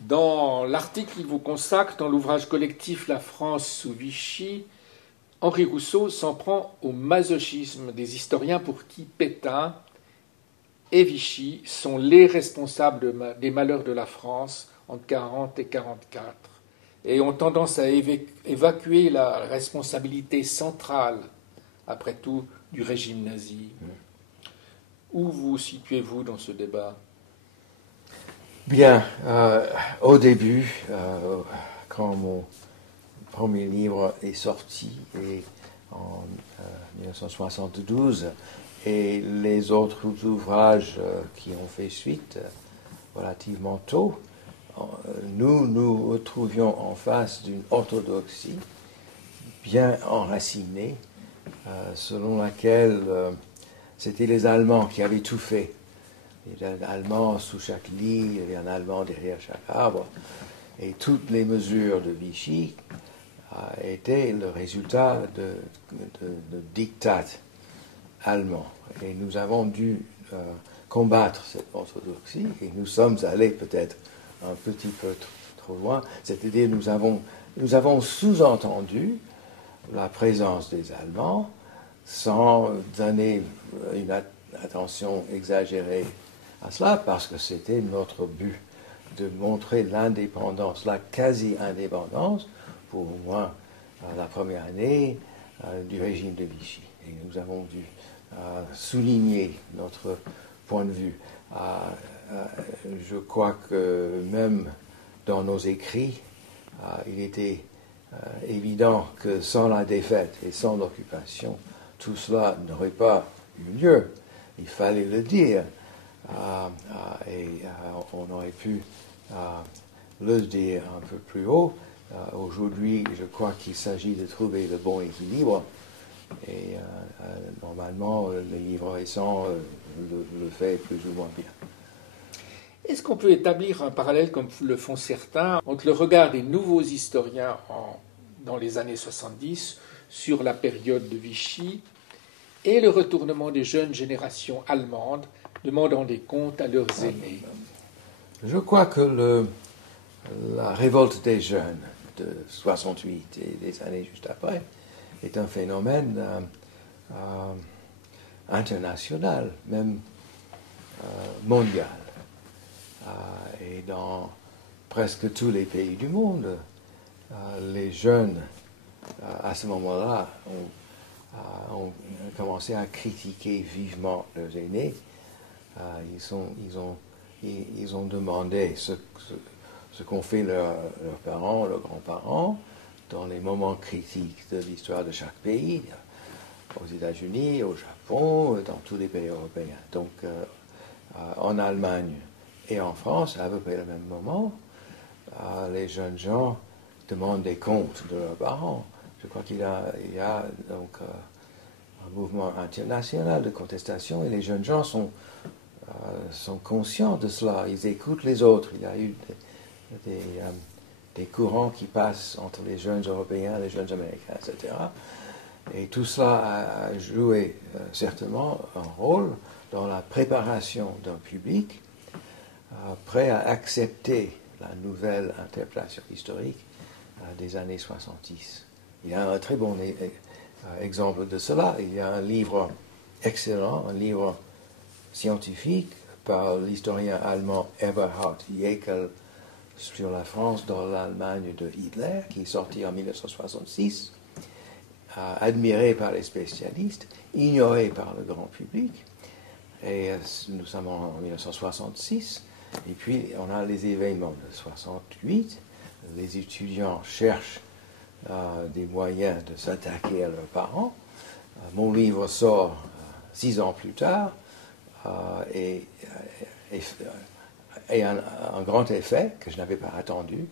Dans l'article qu'il vous consacre, dans l'ouvrage collectif La France sous Vichy, Henri Rousseau s'en prend au masochisme des historiens pour qui Pétain et Vichy sont les responsables des malheurs de la France entre 40 et 44 et ont tendance à évacuer la responsabilité centrale, après tout, du régime nazi. Où vous situez-vous dans ce débat? Bien, au début, quand mon premier livre est sorti en 1972, et les autres ouvrages qui ont fait suite relativement tôt, nous nous retrouvions en face d'une orthodoxie bien enracinée, selon laquelle c'était les Allemands qui avaient tout fait. Il y a un Allemand sous chaque lit, il y a un Allemand derrière chaque arbre. Et toutes les mesures de Vichy étaient le résultat de diktats allemands. Et nous avons dû combattre cette orthodoxie, et nous sommes allés peut-être un petit peu trop loin. C'est-à-dire nous avons sous-entendu la présence des Allemands sans donner une attention exagérée à cela, parce que c'était notre but de montrer l'indépendance, la quasi-indépendance, pour au moins la première année du régime de Vichy. Et nous avons dû souligner notre point de vue. Je crois que même dans nos écrits, il était évident que sans la défaite et sans l'occupation, tout cela n'aurait pas eu lieu. Il fallait le dire. Et on aurait pu le dire un peu plus haut. Aujourd'hui, je crois qu'il s'agit de trouver le bon équilibre. Et normalement, le livre récent le fait plus ou moins bien. Est-ce qu'on peut établir un parallèle, comme le font certains, entre le regard des nouveaux historiens dans les années 70 sur la période de Vichy et le retournement des jeunes générations allemandes demandant des comptes à leurs aînés? Je crois que la révolte des jeunes de 68 et des années juste après est un phénomène international, même mondial. Et dans presque tous les pays du monde, les jeunes, à ce moment-là, ont commencé à critiquer vivement leurs aînés. Ils ont demandé ce qu'ont fait leurs parents, leurs grands-parents, dans les moments critiques de l'histoire de chaque pays, aux États-Unis, au Japon, dans tous les pays européens. Donc, en Allemagne et en France, à peu près au même moment, les jeunes gens demandent des comptes de leurs parents. Je crois qu'il y a donc un mouvement international de contestation, et les jeunes gens sont conscients de cela. Ils écoutent les autres. Il y a eu des courants qui passent entre les jeunes Européens, les jeunes Américains, etc. Et tout cela a joué certainement un rôle dans la préparation d'un public prêt à accepter la nouvelle interprétation historique des années 70. Il y a un très bon exemple de cela. Il y a un livre excellent, un livre scientifique par l'historien allemand Eberhard Jäckel sur la France dans l'Allemagne de Hitler, qui est sorti en 1966, admiré par les spécialistes, ignoré par le grand public. Et nous sommes en 1966, et puis on a les événements de 68. Les étudiants cherchent des moyens de s'attaquer à leurs parents. Mon livre sort 6 ans plus tard, et un grand effet que je n'avais pas attendu,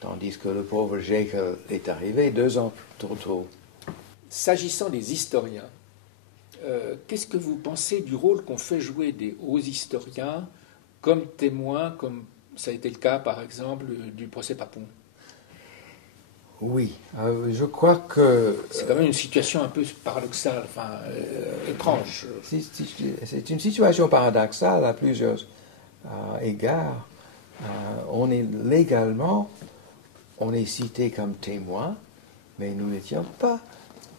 tandis que le pauvre Jäckel est arrivé 2 ans trop tôt. S'agissant des historiens, qu'est-ce que vous pensez du rôle qu'ont fait jouer des hauts historiens comme témoins, comme ça a été le cas par exemple du procès Papon? Oui, je crois que... C'est quand même une situation un peu paradoxale, étrange. C'est une situation paradoxale à plusieurs égards, on est légalement, on est cité comme témoin, mais nous n'étions pas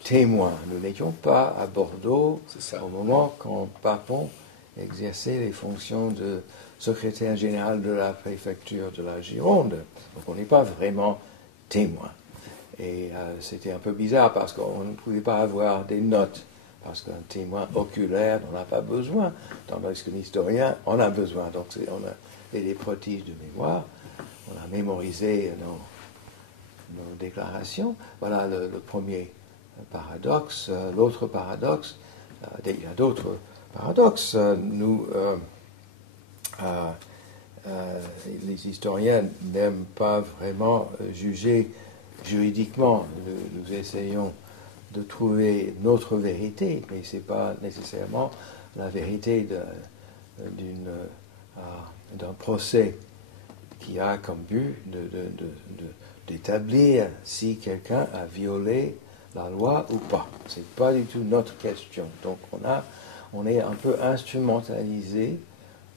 témoins. Nous n'étions pas à Bordeaux au moment quand Papon exerçait les fonctions de secrétaire général de la préfecture de la Gironde. Donc on n'est pas vraiment témoin. Et c'était un peu bizarre parce qu'on ne pouvait pas avoir des notes, parce qu'un témoin oculaire n'en a pas besoin, tandis qu'un historien en a besoin. Donc on a fait des prodiges de mémoire, on a mémorisé nos déclarations. Voilà le premier paradoxe. L'autre paradoxe, il y a d'autres paradoxes. Les historiens n'aiment pas vraiment juger juridiquement. Nous essayons de trouver notre vérité, mais ce n'est pas nécessairement la vérité d'un procès qui a comme but d'établir si quelqu'un a violé la loi ou pas. Ce n'est pas du tout notre question. Donc on est un peu instrumentalisé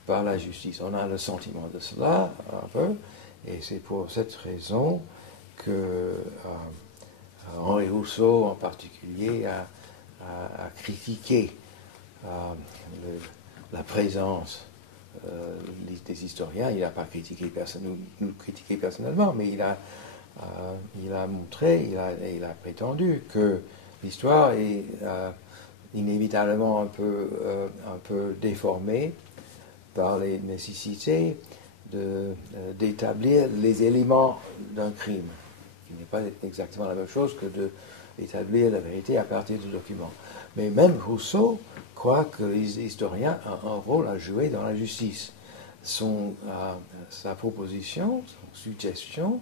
par la justice. On a le sentiment de cela un peu, et c'est pour cette raison que Henri Rousseau en particulier a critiqué la présence des historiens. Il n'a pas critiqué nous critiqué personnellement, mais il a montré, il a prétendu que l'histoire est inévitablement un peu déformée par les nécessités d'établir les éléments d'un crime, qui n'est pas exactement la même chose que d'établir la vérité à partir du document. Mais même Rousseau croit que les historiens ont un rôle à jouer dans la justice. Sa proposition, sa suggestion,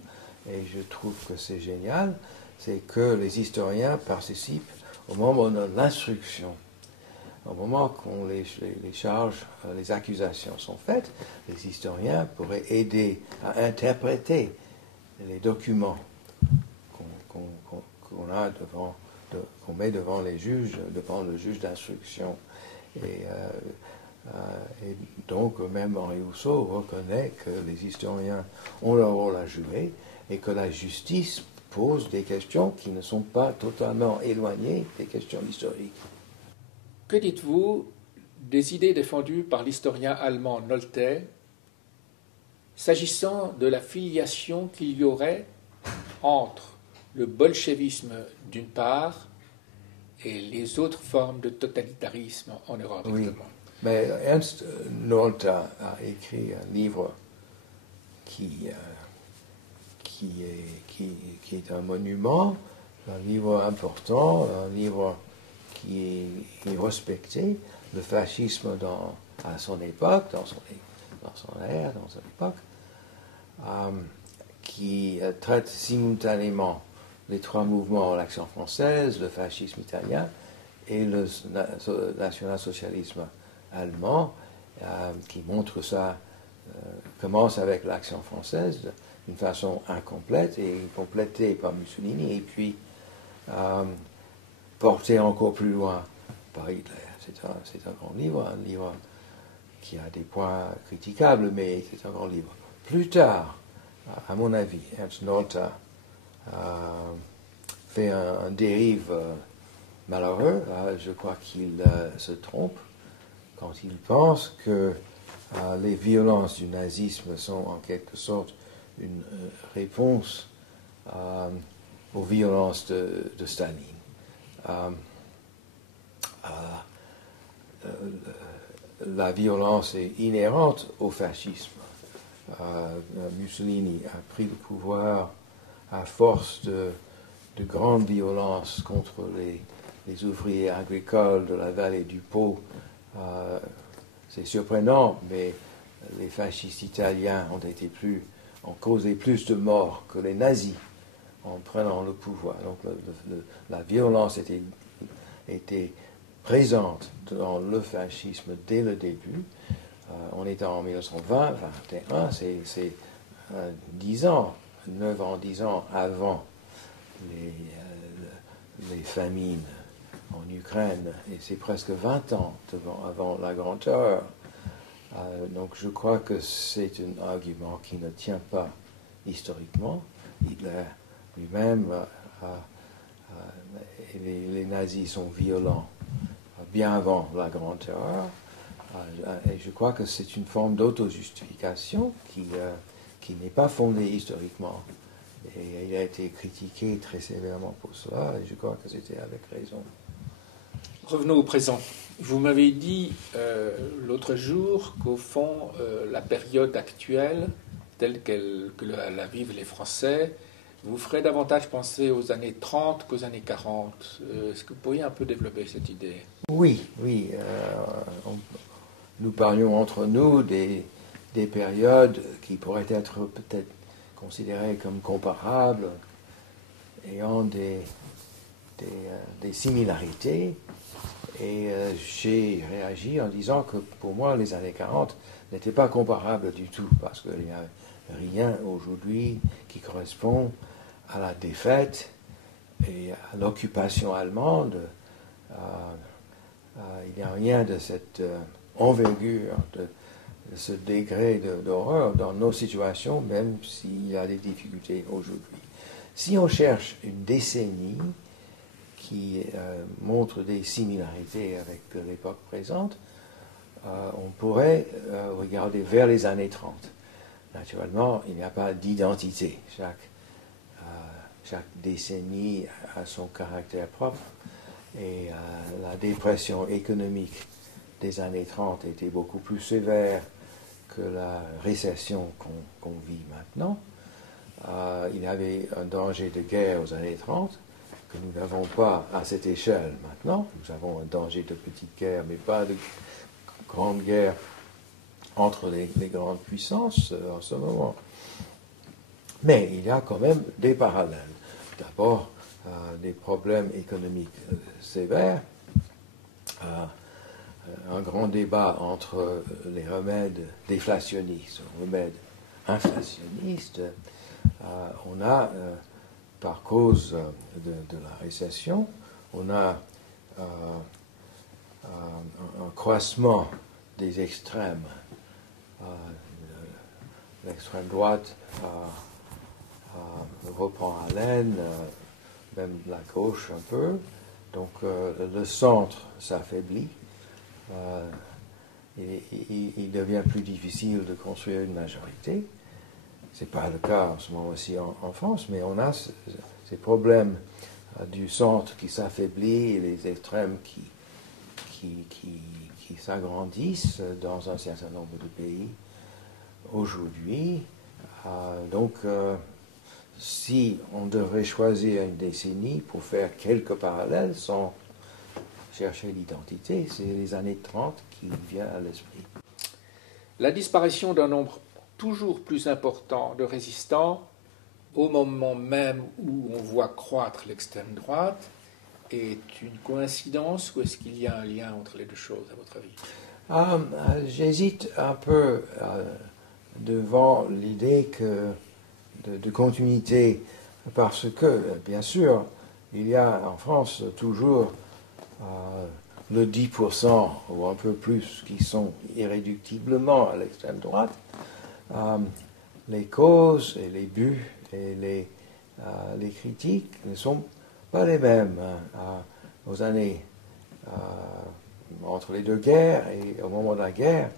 et je trouve que c'est génial, c'est que les historiens participent au moment de l'instruction. Au moment où les charges, les accusations sont faites, les historiens pourraient aider à interpréter les documents qu'on met devant les juges, devant le juge d'instruction. Et donc, même Henri Rousseau reconnaît que les historiens ont leur rôle à jouer et que la justice pose des questions qui ne sont pas totalement éloignées des questions historiques. Que dites-vous des idées défendues par l'historien allemand Nolte s'agissant de la filiation qu'il y aurait entre le bolchevisme d'une part et les autres formes de totalitarisme en Europe? Oui, mais Ernst Nolte a écrit un livre qui est un monument, un livre important, un livre qui est respecté, le fascisme à son époque, dans son ère, dans son époque, qui traite simultanément les trois mouvements, l'action française, le fascisme italien et le national-socialisme allemand, qui montre ça, commence avec l'action française d'une façon incomplète et complétée par Mussolini, et puis porté encore plus loin par Hitler. C'est un grand livre, un livre qui a des points critiquables, mais c'est un grand livre. Plus tard, à mon avis, Ernst Nolte fait un dérive malheureux. Je crois qu'il se trompe quand il pense que les violences du nazisme sont en quelque sorte une réponse aux violences de Staline. La violence est inhérente au fascisme. Mussolini a pris le pouvoir à force de grandes violences contre les ouvriers agricoles de la vallée du Pô. C'est surprenant, mais les fascistes italiens ont causé plus de morts que les nazis en prenant le pouvoir. Donc la violence était présente dans le fascisme dès le début. On est en 1920, 21, c'est 10 ans, 9 ans, 10 ans avant les famines en Ukraine, et c'est presque 20 ans avant la Grande Terreur. Donc je crois que c'est un argument qui ne tient pas historiquement. Hitler lui-même, les nazis sont violents bien avant la Grande Terreur. Et je crois que c'est une forme d'auto-justification qui n'est pas fondée historiquement. Et il a été critiqué très sévèrement pour cela, et je crois que c'était avec raison. Revenons au présent. Vous m'avez dit l'autre jour qu'au fond, la période actuelle, telle que la vivent les Français, vous ferait davantage penser aux années 30 qu'aux années 40. Est-ce que vous pourriez un peu développer cette idée? Oui, oui. Nous parlions entre nous des périodes qui pourraient être peut-être considérées comme comparables, ayant des similarités. Et j'ai réagi en disant que pour moi, les années 40 n'étaient pas comparables du tout, parce qu'il n'y a rien aujourd'hui qui correspond à la défaite et à l'occupation allemande. Il n'y a rien de cette envergure, de ce degré d'horreur dans nos situations, même s'il y a des difficultés aujourd'hui. Si on cherche une décennie qui montre des similarités avec l'époque présente, on pourrait regarder vers les années 30. Naturellement, il n'y a pas d'identité. Chaque décennie a son caractère propre, et la dépression économique des années 30 était beaucoup plus sévère que la récession qu'on vit maintenant. Il y avait un danger de guerre aux années 30 que nous n'avons pas à cette échelle maintenant. Nous avons un danger de petite guerre, mais pas de grande guerre entre les grandes puissances en ce moment. Mais il y a quand même des parallèles. D'abord, des problèmes économiques sévères, un grand débat entre les remèdes déflationnistes, les remèdes inflationnistes. On a, par cause de la récession, on a un croissement des extrêmes. L'extrême droite reprend haleine, même la gauche un peu. Donc le centre s'affaiblit. Il devient plus difficile de construire une majorité. Ce n'est pas le cas en ce moment aussi en France, mais on a ces problèmes du centre qui s'affaiblit et les extrêmes qui s'agrandissent dans un certain nombre de pays aujourd'hui. Donc, si on devrait choisir une décennie pour faire quelques parallèles sans chercher l'identité, c'est les années 30 qui viennent à l'esprit. La disparition d'un nombre toujours plus important de résistants au moment même où on voit croître l'extrême droite est une coïncidence ou est-ce qu'il y a un lien entre les deux choses, à votre avis? J'hésite un peu devant l'idée de continuité, parce que, bien sûr, il y a en France toujours le 10% ou un peu plus qui sont irréductiblement à l'extrême droite. Les causes et les buts et les critiques ne sont pas les mêmes aux années entre les deux guerres et au moment de la guerre.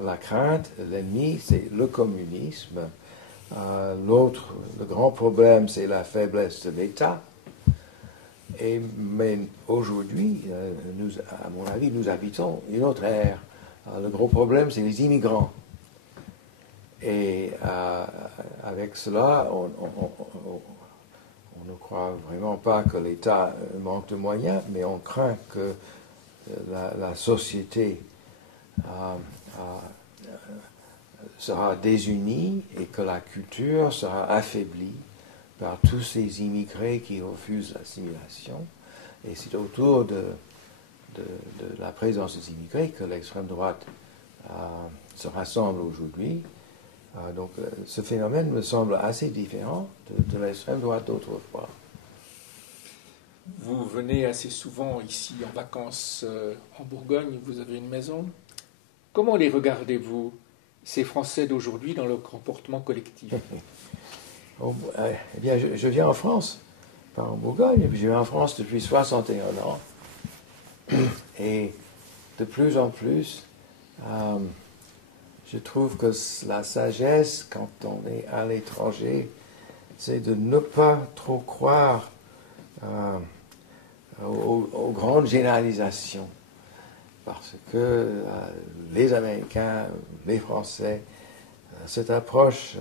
La crainte, l'ennemi, c'est le communisme. Le grand problème, c'est la faiblesse de l'État. Mais aujourd'hui, à mon avis, nous habitons une autre ère. Le gros problème, c'est les immigrants. Et avec cela, on ne croit vraiment pas que l'État manque de moyens, mais on craint que la société sera désunie et que la culture sera affaiblie par tous ces immigrés qui refusent l'assimilation. Et c'est autour de la présence des immigrés que l'extrême droite se rassemble aujourd'hui. Donc ce phénomène me semble assez différent de l'extrême droite d'autrefois. Vous venez assez souvent ici en vacances en Bourgogne, vous avez une maison? Comment les regardez-vous, ces Français d'aujourd'hui, dans leur comportement collectif? Eh bien, je viens en France, pas en Bourgogne, je viens en France depuis 61 ans. Et de plus en plus, je trouve que la sagesse, quand on est à l'étranger, c'est de ne pas trop croire aux grandes généralisations. Parce que les Américains, les Français, cette approche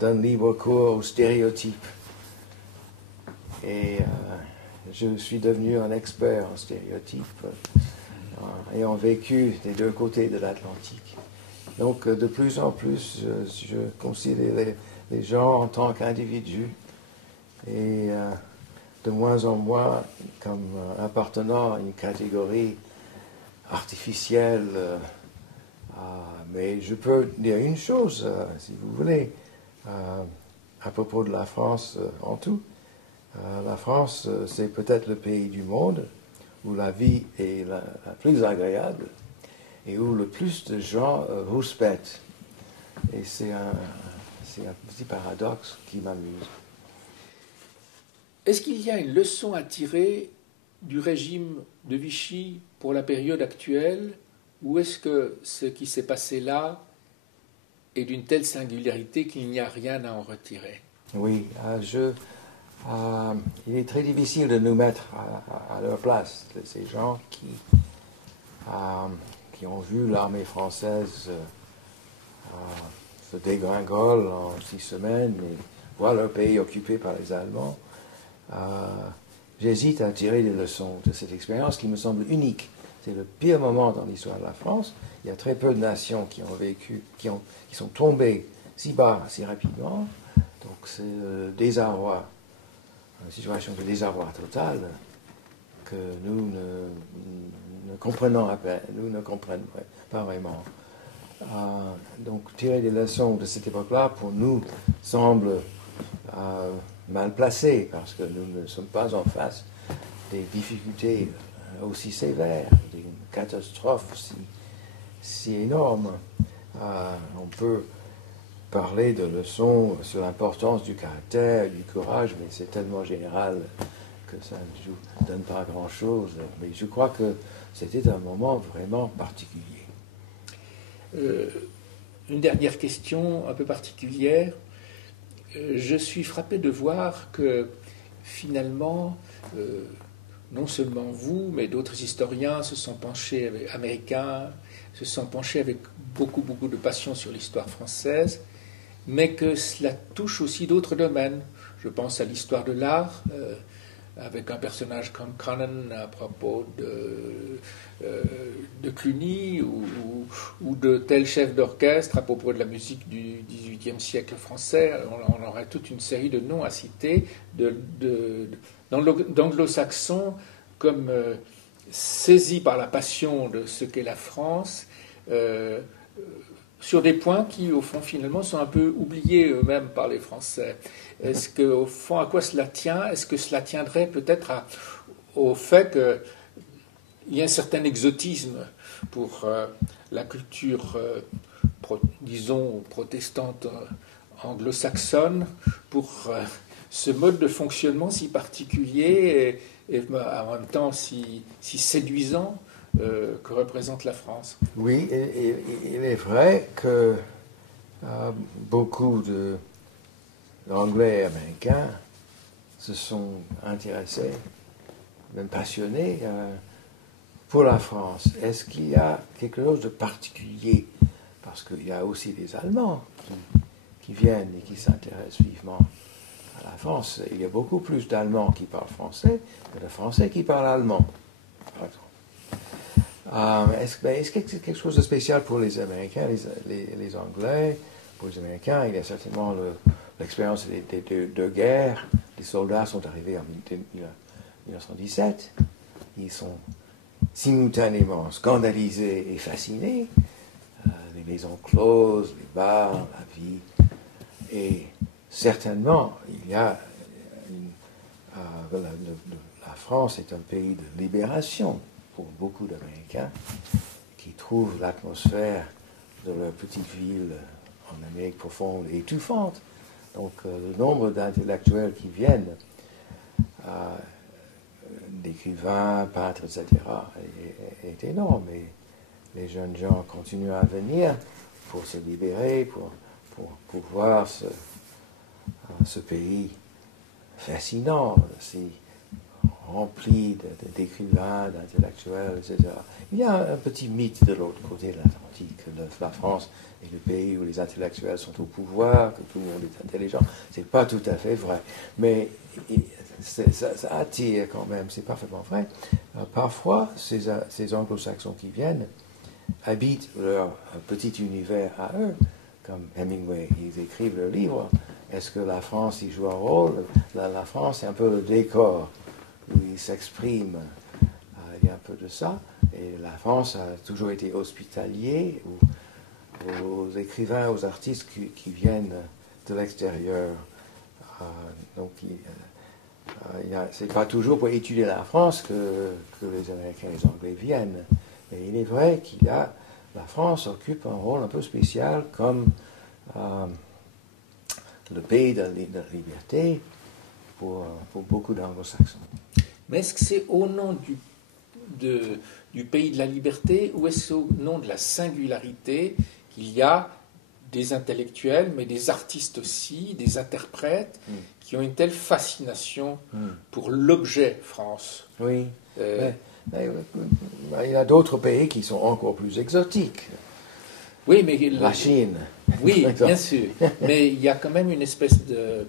donne libre cours aux stéréotypes. Et je suis devenu un expert en stéréotypes, ayant vécu des deux côtés de l'Atlantique. Donc, de plus en plus, je considère les gens en tant qu'individus et de moins en moins comme appartenant à une catégorie artificielle. Mais je peux dire une chose, si vous voulez, à propos de la France en tout. La France, c'est peut-être le pays du monde où la vie est la plus agréable et où le plus de gens rouspètent. Et c'est un petit paradoxe qui m'amuse. Est-ce qu'il y a une leçon à tirer du régime de Vichy pour la période actuelle, ou est-ce que ce qui s'est passé là est d'une telle singularité qu'il n'y a rien à en retirer? Oui, il est très difficile de nous mettre à leur place, ces gens qui ont vu l'armée française se dégringole en 6 semaines et voir leur pays occupé par les Allemands. J'hésite à tirer des leçons de cette expérience qui me semble unique. C'est le pire moment dans l'histoire de la France. Il y a très peu de nations qui ont vécu, qui sont tombées si bas, si rapidement. Donc c'est désarroi, une situation de désarroi total que nous ne comprenons pas vraiment. Donc tirer des leçons de cette époque-là, pour nous, semble mal placé, parce que nous ne sommes pas en face des difficultés aussi sévères, des catastrophes si énormes. On peut parler de leçons sur l'importance du caractère, du courage, mais c'est tellement général que ça ne nous donne pas grand-chose. Mais je crois que c'était un moment vraiment particulier. Une dernière question un peu particulière. Je suis frappé de voir que finalement, non seulement vous, mais d'autres historiens américains, se sont penchés avec beaucoup de passion sur l'histoire française, mais que cela touche aussi d'autres domaines. Je pense à l'histoire de l'art, avec un personnage comme Cronin à propos de Cluny, ou de tel chef d'orchestre à propos de la musique du XVIIIe siècle français. On aurait toute une série de noms à citer d'anglo-saxons comme saisis par la passion de ce qu'est la France, sur des points qui, au fond, finalement, sont un peu oubliés eux-mêmes par les Français. Est-ce que, au fond, à quoi cela tient? Est-ce que cela tiendrait peut-être au fait qu'il y a un certain exotisme pour la culture, disons, protestante anglo-saxonne, pour ce mode de fonctionnement si particulier et en même temps si séduisant que représente la France? Oui, il est vrai que beaucoup d'Anglais et Américains se sont intéressés, même passionnés, pour la France. Est-ce qu'il y a quelque chose de particulier? Parce qu'il y a aussi des Allemands qui viennent et qui s'intéressent vivement à la France. Il y a beaucoup plus d'Allemands qui parlent français que de Français qui parlent allemand, par exemple. Est-ce que c'est quelque chose de spécial pour les Américains, les Anglais? Pour les Américains, il y a certainement l'expérience des deux guerres. Les soldats sont arrivés en 1917. Ils sont simultanément scandalisés et fascinés. Les maisons closes, les bars, la vie. Et certainement, il y a la France est un pays de libération pour beaucoup d'Américains qui trouvent l'atmosphère de leur petite ville en Amérique profonde étouffante. Donc le nombre d'intellectuels qui viennent, d'écrivains, peintres, etc., est énorme. Et les jeunes gens continuent à venir pour se libérer, pour voir ce pays fascinant, si rempli d'écrivains, d'intellectuels, etc. Il y a un petit mythe de l'autre côté de l'Atlantique, que la France est le pays où les intellectuels sont au pouvoir, que tout le monde est intelligent. C'est pas tout à fait vrai, mais ça attire quand même, c'est parfaitement vrai. Parfois, ces anglo-saxons qui viennent habitent leur petit univers à eux, comme Hemingway, ils écrivent leur livre. Est-ce que la France y joue un rôle? La France, c'est un peu le décor où ils s'expriment. Il y a un peu de ça. Et la France a toujours été hospitalier aux écrivains, aux artistes qui viennent de l'extérieur. Donc, c'est pas toujours pour étudier la France que les Américains et les Anglais viennent. Mais il est vrai la France occupe un rôle un peu spécial comme le pays de la liberté pour beaucoup d'anglo-saxons. Mais est-ce que c'est au nom du pays de la liberté ou est-ce au nom de la singularité qu'il y a des intellectuels, mais des artistes aussi, des interprètes, qui ont une telle fascination pour l'objet France? Oui. Il y a d'autres pays qui sont encore plus exotiques. Oui, mais la Chine. Oui, bien sûr. Mais il y a quand même une espèce de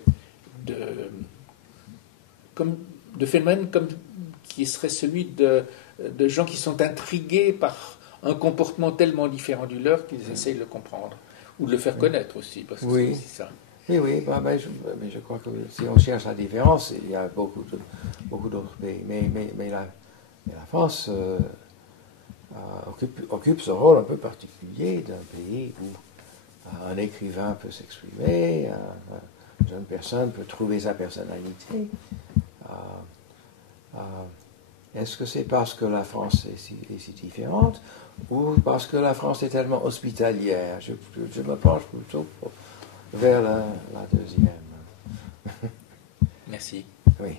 phénomène qui serait celui de gens qui sont intrigués par un comportement tellement différent du leur qu'ils essayent de le comprendre. Ou de le faire connaître aussi, parce que c'est aussi ça. Oui, mais je crois que si on cherche la différence, il y a beaucoup d'autres pays. Mais la France occupe ce rôle un peu particulier d'un pays où un écrivain peut s'exprimer, une jeune personne peut trouver sa personnalité. Est-ce que c'est parce que la France est si différente ou parce que la France est tellement hospitalière? Je me penche plutôt vers la deuxième. Merci. Oui.